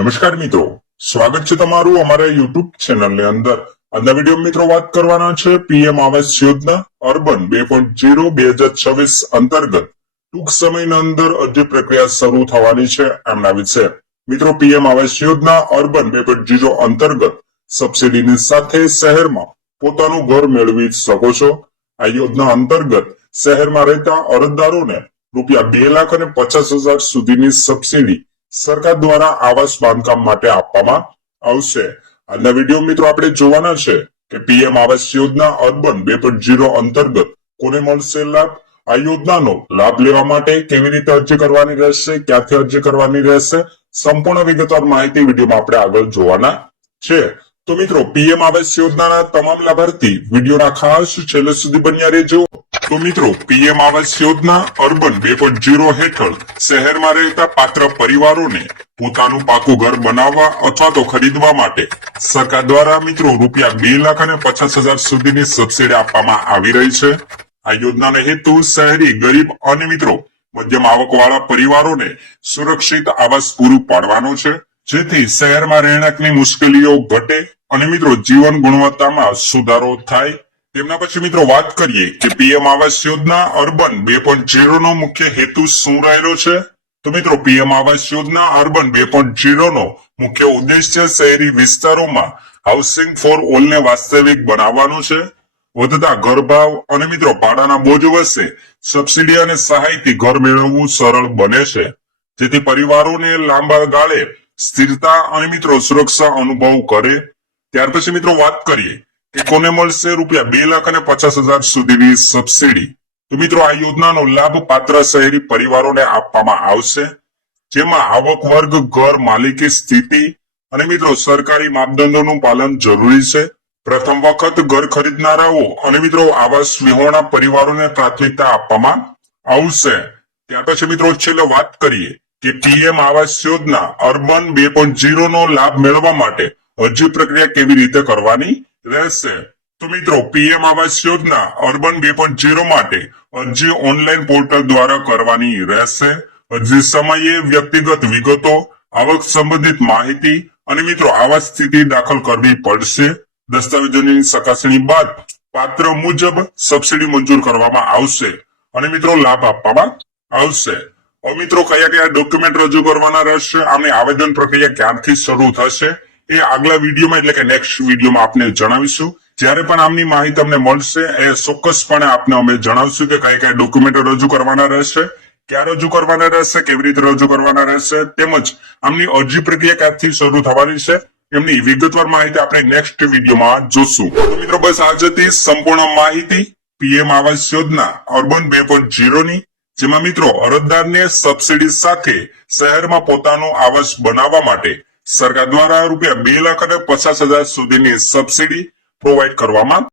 નમસ્કાર મિત્રો, સ્વાગત છે તમારું અમારા યુટ્યુબ ચેનલની અંદર। આજના વિડીયો મિત્રો વાત કરવાના છે પીએમ આવાસ યોજના અર્બન 2.0 2026 અંતર્ગત ટૂંક સમયના અંદર અરજી પ્રક્રિયા શરૂ થવાની છે એમના વિશે। મિત્રો, પીએમ આવાસ યોજના અર્બન 2.0 અંતર્ગત સબસિડીની સાથે શહેરમાં પોતાનું ઘર મેળવી શકો છો। આ યોજના અંતર્ગત શહેરમાં રહેતા અરજદારોને ₹2,50,000 સુધીની સબસિડી સરકાર દ્વારા આવાસ બાંધકામ માટે આપવામાં આવશે। આજના વિડીયો મિત્રો આપણે જોવાના છે કે પીએમ આવાસ યોજના અર્બન 2.0 અંતર્ગત કોને મળશે લાભ, આ યોજનાનો લાભ લેવા માટે કેવી રીતે અરજી કરવાની રહેશે, ક્યાંથી અરજી કરવાની રહેશે, સંપૂર્ણ વિગતવાર માહિતી વિડીયોમાં આપણે આગળ જોવાના છે। તો મિત્રો, પીએમ આવાસ યોજનાના તમામ લાભાર્થી વિડીયોના ખાસ છેલ્લે સુધી બન્યા રહેજો। તો મિત્રો, પીએમ આવાસ યોજના અર્બન 2.0 હેઠળ શહેરમાં રહેતા પાત્ર પરિવારોને પોતાનું પાકું ઘર બનાવવા અથવા તો ખરીદવા માટે સરકાર દ્વારા મિત્રો ₹2,50,000 સુધીની સબસિડી આપવામાં આવી રહી છે। આ યોજનાનો હેતુ શહેરી ગરીબ અને મિત્રો મધ્યમ આવકવાળા પરિવારોને સુરક્ષિત આવાસ પૂરું પાડવાનો છે, જેથી શહેરમાં રહેણાંકની મુશ્કેલીઓ ઘટે અને મિત્રો જીવન ગુણવત્તામાં સુધારો થાય। તેમના પછી મિત્રો વાત કરીએ કે પીએમ આવાસ યોજના અર્બન 2.0 નો મુખ્ય હેતુ શું રહેલો છે। તો મિત્રો, પીએમ આવાસ યોજના અર્બન 2.0 નો મુખ્ય ઉદ્દેશ્ય શહેરી વિસ્તારોમાં હાઉસિંગ ફોર ઓલ ને વાસ્તવિક બનાવવાનો છે। વધતા ઘર ભાવ અને મિત્રો ભાડાના બોજ વચ્ચે સબસિડી અને સહાયથી ઘર મેળવવું સરળ બને છે, જેથી પરિવારોને લાંબા ગાળે સ્થિરતા અને મિત્રો સુરક્ષા અનુભવ કરે। ત્યાર પછી મિત્રો વાત કરીએ કે કોને મળશે ₹2,50,000 સુધીની સબસિડી। તો મિત્રો, આ યોજનાનો લાભ પાત્ર શહેરી પરિવારોને આપવામાં આવશે, જેમાં આવક વર્ગ, ઘર માલિકી સ્થિતિ અને મિત્રો સરકારી માપદંડોનું પાલન જરૂરી છે। પ્રથમ વખત ઘર ખરીદનારાઓ અને મિત્રો આવાસ વિહોણા પરિવારોને પ્રાથમિકતા આપવામાં આવશે। ત્યાર પછી મિત્રો છેલ્લે વાત કરીએ કે પીએમ આવાસ યોજના અર્બન 2.0 નો લાભ મેળવવા માટે અરજી પ્રક્રિયા કેવી રીતે કરવાની રહેશે। તો મિત્રો, પીએમ આવાસ યોજના અર્બન 2.0 માટે અરજી ઓનલાઈન પોર્ટલ દ્વારા કરવાની રહેશે। અરજી સમયે વ્યક્તિગત વિગતો, આવક સંબંધિત માહિતી અને મિત્રો આવાસ સ્થિતિ દાખલ કરવી પડશે। દસ્તાવેજોની ચકાસણી બાદ પાત્ર મુજબ સબસિડી મંજૂર કરવામાં આવશે અને મિત્રો લાભ આપવામાં આવશે। હવે મિત્રો, કયા કયા ડોક્યુમેન્ટ રજૂ કરવાના રહેશે, આમની આવેદન પ્રક્રિયા ક્યારથી શરૂ થશે એ આગલા વિડીયોમાં એટલે કે નેક્સ્ટ વિડીયોમાં આપને જણાવીશું। જ્યારે પણ આમની માહિતી તમને મળશે એ ચોક્કસપણે આપને અમે જણાવશું કે કયા કયા ડોક્યુમેન્ટ રજૂ કરવાના રહેશે, ક્યાં રજૂ કરવાના રહેશે, કેવી રીતે રજૂ કરવાના રહેશે, તેમજ આમની અરજી પ્રક્રિયા ક્યારથી શરૂ થવાની છે એમની વિગતવાર માહિતી આપણે નેક્સ્ટ વિડીયોમાં જોશું। તો મિત્રો, બસ આ જ હતી સંપૂર્ણ માહિતી પીએમ આવાસ યોજના અર્બન 2.0 ની, જેમાં મિત્રો અરજદારને સબસિડી સાથે શહેરમાં પોતાનું આવાસ બનાવવા માટે સરકાર દ્વારા ₹2,50,000 સુધીની સબસિડી પ્રોવાઈડ કરવામાં